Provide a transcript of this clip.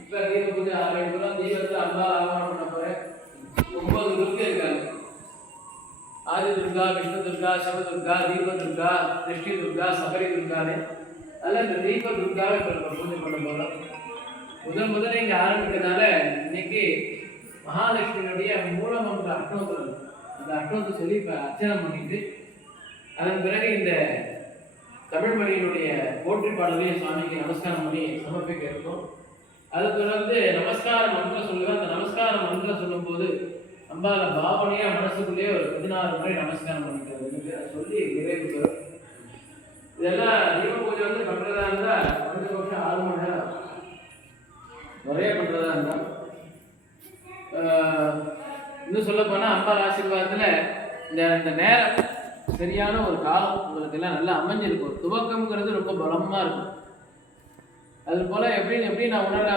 இப்போ தீப பூஜை ஆரம்பிக்கிறோம். தீபத்தில் அம்பாள் ஆகமனம் பண்ண போகிறேன். 9 துர்க்கை இருக்காங்க. ஆதி துர்கா, விஷ்ணு துர்கா, சிவதுர்கா, தீப துர்கா, திருஷ்டி துர்கா, சபரி துர்கான்னு அதில் இந்த தீப துர்காவை இப்போ நம்ம பூஜை பண்ண போகிறோம். முதல்ல இங்கே ஆரம்பிக்கிறதுனால இன்னைக்கு மகாலட்சுமியினுடைய மூலமந்திர அஷ்டோத்திரம், அந்த அஷ்டோத்தை சொல்லி இப்போ அர்ச்சனை பண்ணிட்டு அதன் பிறகு இந்த தமிழ் மொழியினுடைய போற்றி பாடலையும் சுவாமிக்கு நமஸ்காரம் பண்ணி சமர்ப்பிக்க இருக்கும். அதை தொடர்ந்து நமஸ்கார மந்திரம் சொல்லுவேன். அந்த நமஸ்கார மந்திரம் சொல்லும்போது அம்பால பாவனையா மனசுக்குள்ளேயே ஒரு 16 முறை நமஸ்காரம் பண்ணிக்கிறது சொல்லி நிறைவு பெறும். இதெல்லாம் தீப பூஜை வந்து பண்றதா இருந்தா குறைஞ்சபட்சம் 6 மணி நேரம் நிறைய பண்றதா இருந்தா. இன்னும் சொல்ல போனா அம்பாள் ஆசீர்வாதத்துல இந்த நேரம் சரியான ஒரு காலம் உங்களுக்கு எல்லாம் நல்லா அமைஞ்சிருக்கும். துவக்கம்ங்கிறது ரொம்ப பலமா இருக்கும். அது போல எப்படி நான் உணர